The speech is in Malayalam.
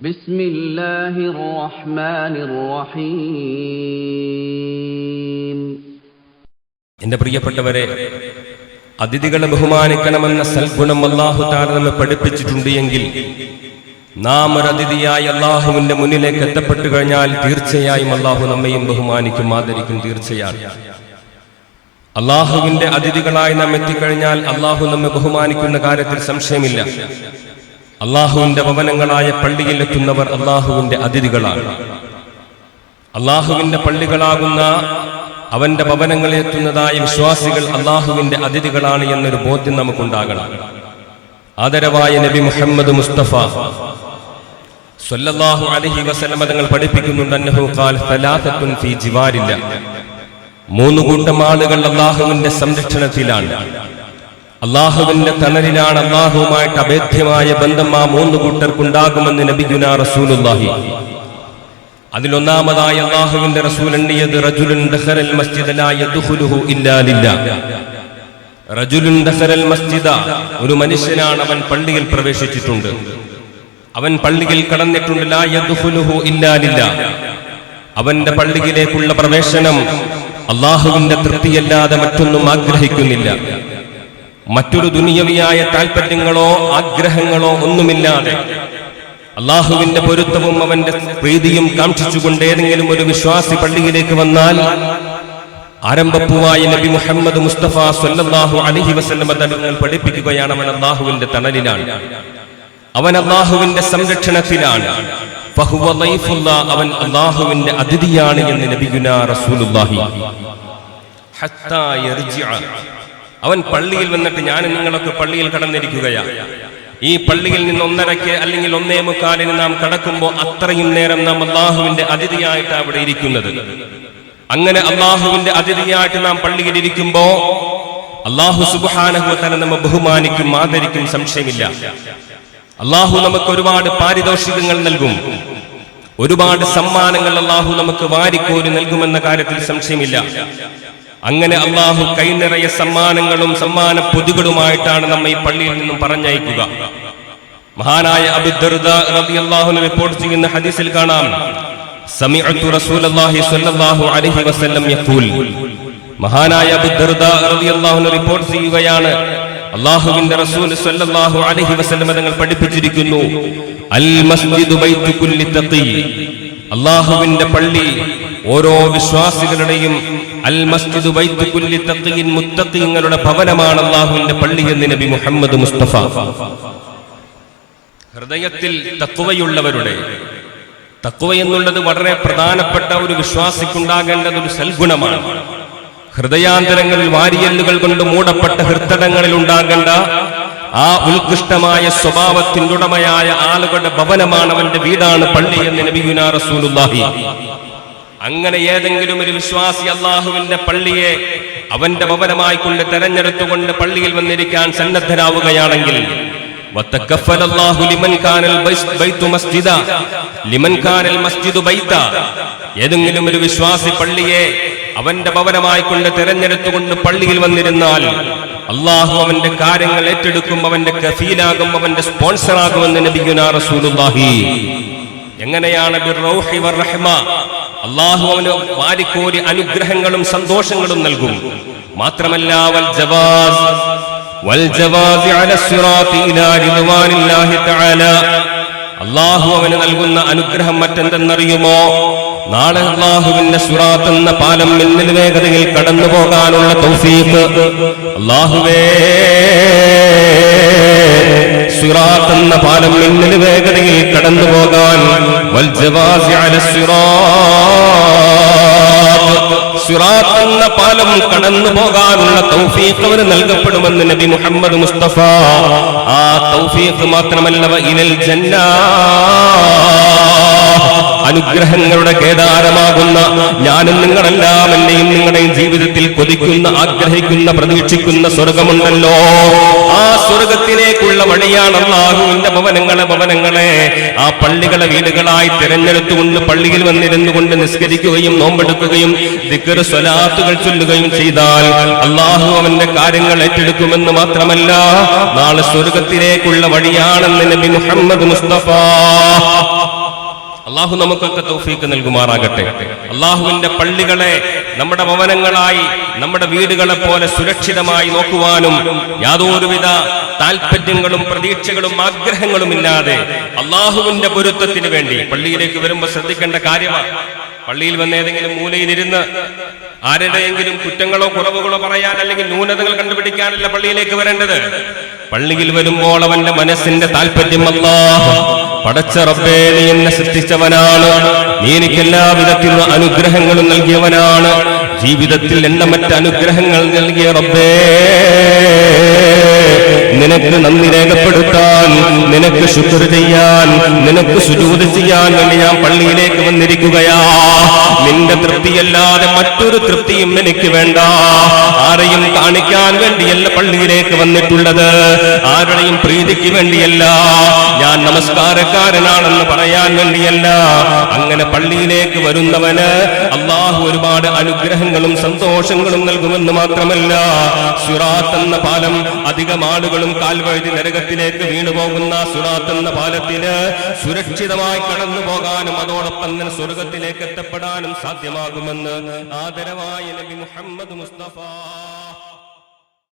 بسم الله الرحمن الرحيم എന്റെ പ്രിയപ്പെട്ടവരെ അതിഥികളെ ബഹുമാനിക്കണമെന്ന സൽഗുണം അള്ളാഹു താര നമ്മെ പഠിപ്പിച്ചിട്ടുണ്ട് എങ്കിൽ നാം ഒരു അതിഥിയായി അള്ളാഹുവിന്റെ മുന്നിലേക്ക് എത്തപ്പെട്ടു കഴിഞ്ഞാൽ തീർച്ചയായും അള്ളാഹു നമ്മയും ബഹുമാനിക്കും ആദരിക്കും തീർച്ചയാണ് അള്ളാഹുവിന്റെ അതിഥികളായി നാം എത്തിക്കഴിഞ്ഞാൽ അള്ളാഹു നമ്മെ ബഹുമാനിക്കുന്ന കാര്യത്തിൽ സംശയമില്ല അള്ളാഹുവിന്റെ ഭവനങ്ങളായ പള്ളിയിൽ എത്തുന്നവർ അള്ളാഹുവിന്റെ അതിഥികളാണ്. അള്ളാഹുവിന്റെ പള്ളികളാകുന്ന അവന്റെ ഭവനങ്ങളിൽ എത്തുന്നതായ വിശ്വാസികൾ അള്ളാഹുവിന്റെ അതിഥികളാണ് എന്നൊരു ബോധ്യം നമുക്കുണ്ടാകണം. ആദരവായ നബി മുഹമ്മദ് മുസ്തഫ സ്വല്ലാഹു അലഹി വസലമ തങ്ങൾ പഠിപ്പിക്കുന്നുണ്ട് ഫീ ജിവാരില്ല. മൂന്ന് കൂട്ടം ആളുകൾ അള്ളാഹുവിന്റെ സംരക്ഷണത്തിലാണ്. അള്ളാഹുവിന്റെ തണലിലാണ് അള്ളാഹുവുമായിട്ട് അഭേദ്യമായ ബന്ധം ആ മൂന്ന് കൂട്ടർക്കുണ്ടാകുമെന്ന് നബിഗുന റസൂലുല്ലാഹി അതിലൊന്നാമതായി അള്ളാഹുവിന്റെ റസൂൽ എണ്ണിയത് റജുലുൻ ദഖറൽ മസ്ജിദ ദുഹുലുഹു ഇല്ലാലില്ല ഇല്ലാ ലില്ലാ. റജുലുൻ ദഖറൽ മസ്ജിദ ഒരു മനുഷ്യനാണ് അവൻ പള്ളിയിൽ പ്രവേശിച്ചിട്ടുണ്ട്. അവൻ പള്ളിയിൽ കടന്നിട്ടുണ്ട് ലാ യദ്ഖുലുഹു ഇല്ലാ ലില്ലാ. അവന്റെ പള്ളിയിലേക്കുള്ള പ്രവേശനം അള്ളാഹുവിന്റെ തൃപ്തിയല്ലാതെ മറ്റൊന്നും ആഗ്രഹിക്കുന്നില്ല. മറ്റൊരു ദുനിയവിയായ താല്പര്യങ്ങളോ ആഗ്രഹങ്ങളോ ഒന്നുമില്ലാതെ അള്ളാഹുവിന്റെ പൊരുത്തവും അവന്റെ പ്രീതിയും കാക്ഷിച്ചുകൊണ്ട് ഏതെങ്കിലും ഒരു വിശ്വാസി പള്ളിയിലേക്ക് വന്നാൽ ആരംഭപ്പുവായ നബി മുഹമ്മദ് മുസ്തഫ സല്ലല്ലാഹു അലഹി വസല്ലമ തങ്ങൾ പഠിപ്പിക്കുകയാണ് അവൻ അള്ളാഹുവിന്റെ തണലിലാണ്. അവൻ അള്ളാഹുവിന്റെ സംരക്ഷണത്തിലാണ്. അവൻ അള്ളാഹുവിന്റെ അതിഥിയാണ് എന്ന് നബിഗുന റസൂലുള്ളാഹി. ഹത്താ. അവൻ പള്ളിയിൽ വന്നിട്ട് ഞാൻ നിങ്ങളൊക്കെ പള്ളിയിൽ കടന്നിരിക്കുകയാണ് ഈ പള്ളിയിൽ നിന്ന് ഒന്നരയ്ക്ക് അല്ലെങ്കിൽ ഒന്നേ മുക്കാലിന് നാം കടക്കുമ്പോൾ അത്രയും നേരം നാം അള്ളാഹുവിന്റെ അതിഥിയായിട്ട് അവിടെ ഇരിക്കുന്നത്. അങ്ങനെ അള്ളാഹുവിന്റെ അതിഥിയായിട്ട് നാം പള്ളിയിൽ ഇരിക്കുമ്പോ അള്ളാഹു സുബാനഹുത്തല നമ്മെ ബഹുമാനിക്കും ആദരിക്കും സംശയമില്ല. അള്ളാഹു നമുക്ക് ഒരുപാട് പാരിതോഷികങ്ങൾ നൽകും. ഒരുപാട് സമ്മാനങ്ങൾ അള്ളാഹു നമുക്ക് വാരിക്കോരി നൽകുമെന്ന കാര്യത്തിൽ സംശയമില്ല. അങ്ങനെ അള്ളാഹു കൈനിറയ സമ്മാനങ്ങളും സമ്മാന പൊതികളുമായിട്ടാണ് നമ്മെ ഈ പള്ളിയിൽ നിന്നും പറഞ്ഞയക്കുക. മഹാനായ അബുദർദ റളിയല്ലാഹു റിപ്പോർട്ട് ചെയ്യുന്ന ഹദീസിൽ കാണാം. സമിഅതു റസൂലല്ലാഹി സ്വല്ലല്ലാഹു അലൈഹി വസല്ലം യഖൂൽ. മഹാനായ അബുദർദ റളിയല്ലാഹു റിപ്പോർട്ട് ചെയ്യുകയാണ്. അള്ളാഹുവിന്റെ റസൂൽ സ്വല്ലല്ലാഹു അലൈഹി വസല്ലം തങ്ങൾ പഠിപ്പിച്ചിരിക്കുന്നു. അൽ മസ്ജിദു ബൈത്തു കുല്ലി അള്ളാഹുവിന്റെ പള്ളി ഓരോ വിശ്വാസികളുടെയും അൽ മസ്ജിദ് വൈത്തുകുല്ലി കുല്ലി തഖിയിൻ മുത്തഖീങ്ങളുടെ ഭവനമാണ് അള്ളാഹുവിന്റെ പള്ളി എന്ന് നബി മുഹമ്മദ് മുസ്തഫ. ഹൃദയത്തിൽ തക്കുവയുള്ളവരുടെ തക്കുവ എന്നുള്ളത് വളരെ പ്രധാനപ്പെട്ട ഒരു വിശ്വാസിക്കുണ്ടാകേണ്ടത് ഒരു സൽഗുണമാണ്. ഹൃദയാന്തരങ്ങളിൽ വാരിയല്ലുകൾ കൊണ്ട് മൂടപ്പെട്ട ഹൃത്തടങ്ങളിൽ ഉണ്ടാകേണ്ട ആ ഉത്കൃഷ്ടമായ സ്വഭാവത്തിന്റെ ഉടമയായ ആളുകളുടെ ഭവനമാണ് അവന്റെ വീടാണ് പള്ളി എന്ന് നബിയുന റസൂലുള്ളാഹി അങ്ങനെ ഏതെങ്കിലും ഒരു വിശ്വാസി അള്ളാഹുവിന്റെ പള്ളിയെ അവന്റെ ഭവനമായി കൊണ്ട് തെരഞ്ഞെടുത്തുകൊണ്ട് പള്ളിയിൽ വന്നിരിക്കാൻ സന്നദ്ധരാവുകയാണെങ്കിൽ وتكفل الله لمن كان البيت مسجدا لمن كان المسجد بيتا ഏതെങ്കിലും ഒരു വിശ്വാസി പള്ളിയെ അവന്റെ ഭവനമായി കൊണ്ട് തെരഞ്ഞെടുത്തുകൊണ്ട് പള്ളിയിൽ വന്നിരുന്നാൽ അള്ളാഹു അവന്റെ കാര്യങ്ങൾ ഏറ്റെടുക്കും അവന്റെ കഫീലാകും അവന്റെ സ്പോൺസറാകുമെന്ന് റസൂലുള്ളാഹി. എങ്ങനെയാണ് അള്ളാഹു അവന് വാരിക്കോരി അനുഗ്രഹങ്ങളും സന്തോഷങ്ങളും നൽകും. മാത്രമല്ല വൽ ജവാസ് വൽ ജവാസ് അല സിറാത്തി ഇലാ റിദ്വാനില്ലാഹി തആല. അള്ളാഹു അവന് നൽകുന്ന അനുഗ്രഹം മറ്റെന്തെന്നറിയുമോ? നാളെ അള്ളാഹുവിന്റെ സുറാത്ത് എന്ന പാലം മിന്നൽ വേഗതയിൽ കടന്നു പോകാനുള്ള തൗഫീഖ്. അള്ളാഹുവേ സുറാത്ത് എന്ന പാലം മിന്നൽ വേഗതയിൽ കടന്നു പോകാൻ വൽ ജവാസി അല സിറാത്ത്. സിറാത്ത് എന്ന പാലം കടന്നു പോകാനുള്ള തൗഫീഖ് അവന് നൽകപ്പെടുമെന്ന് നബി മുഹമ്മദ് മുസ്തഫ. ആ തൗഫീഖ് മാത്രമല്ല ഇനൽ ജന്ന. അനുഗ്രഹങ്ങളുടെ കേദാരമാകുന്ന ഞാനും നിങ്ങളെല്ലാം എന്നെയും നിങ്ങളുടെയും ജീവിതത്തിൽ കൊതിക്കുന്ന ആഗ്രഹിക്കുന്ന പ്രതീക്ഷിക്കുന്ന സ്വർഗമുണ്ടല്ലോ. ആ സ്വർഗത്തിലേക്കുള്ള വഴിയാണ് ഭവനങ്ങളെ ഭവനങ്ങളെ. ആ പള്ളികളെ വീടുകളായി തിരഞ്ഞെടുത്തുകൊണ്ട് പള്ളിയിൽ വന്നിരുന്നു കൊണ്ട് നിസ്കരിക്കുകയും നോമ്പെടുക്കുകയും ദിക്കറ് സ്വലാത്തുകൾ ചൊല്ലുകയും ചെയ്താൽ അള്ളാഹു അവന്റെ കാര്യങ്ങൾ ഏറ്റെടുക്കുമെന്ന് മാത്രമല്ല നാളെ സ്വർഗത്തിലേക്കുള്ള വഴിയാണെന്ന് നബി മുഹമ്മദ് മുസ്തഫ അള്ളാഹു നമുക്കൊക്കെ തൗഫീക്ക് നൽകുമാറാകട്ടെ. അള്ളാഹുവിന്റെ പള്ളികളെ നമ്മുടെ ഭവനങ്ങളായി നമ്മുടെ വീടുകളെ പോലെ സുരക്ഷിതമായി നോക്കുവാനും യാതൊരുവിധ താല്പര്യങ്ങളും പ്രതീക്ഷകളും ആഗ്രഹങ്ങളും ഇല്ലാതെ അള്ളാഹുവിന്റെ പൊരുത്തത്തിന് വേണ്ടി പള്ളിയിലേക്ക് വരുമ്പോൾ ശ്രദ്ധിക്കേണ്ട കാര്യമാണ് പള്ളിയിൽ വന്ന ഏതെങ്കിലും മൂലയിലിരുന്ന് ആരുടെയെങ്കിലും കുറ്റങ്ങളോ കുറവുകളോ പറയാൻ അല്ലെങ്കിൽ ന്യൂനതകൾ കണ്ടുപിടിക്കാനല്ല പള്ളിയിലേക്ക് വരേണ്ടത്. പള്ളിയിൽ വരുമ്പോൾ അവന്റെ മനസ്സിന്റെ താല്പര്യം അല്ലാഹ് പടച്ച റബ്ബേ നീ എന്നെ സൃഷ്ടിച്ചവനാണ്. നീ എനിക്ക് എല്ലാ വിധത്തിലുള്ള അനുഗ്രഹങ്ങളും നൽകിയവനാണ്. ജീവിതത്തിൽ എണ്ണമറ്റ അനുഗ്രഹങ്ങൾ നൽകിയ റബ്ബേ നിനക്ക് നന്ദി രേഖപ്പെടുത്താൻ നിനക്ക് ശുക്ർ ചെയ്യാൻ നിനക്ക് സുജൂത് ചെയ്യാൻ വേണ്ടി ഞാൻ പള്ളിയിലേക്ക് വന്നിരിക്കുകയാ. നിന്റെ തൃപ്തിയല്ലാതെ മറ്റൊരു തൃപ്തിയും എനിക്ക് വേണ്ട. ആരെയും കാണിക്കാൻ വേണ്ടിയല്ല പള്ളിയിലേക്ക് വന്നിട്ടുള്ളത്. ആരുടെയും പ്രീതിക്ക് വേണ്ടിയല്ല. ഞാൻ നമസ്കാരക്കാരനാണെന്ന് പറയാൻ വേണ്ടിയല്ല. അങ്ങനെ പള്ളിയിലേക്ക് വരുന്നവന് അള്ളാഹു ഒരുപാട് അനുഗ്രഹങ്ങളും സന്തോഷങ്ങളും നൽകുമെന്ന് മാത്രമല്ല സുറാത്ത് എന്ന പാലം അധികം ആളുകളും കാൽവഴുതി നരകത്തിലേക്ക് വീണുപോകുന്ന സുറാത്ത് എന്ന പാലത്തിന് സുരക്ഷിതമായി കടന്നു പോകാനും അതോടൊപ്പം തന്നെ സ്വർഗത്തിലേക്ക് എത്തപ്പെടാനും സാധ്യമാകുമെന്ന് ആദരവായ നബി മുഹമ്മദ് മുസ്തഫ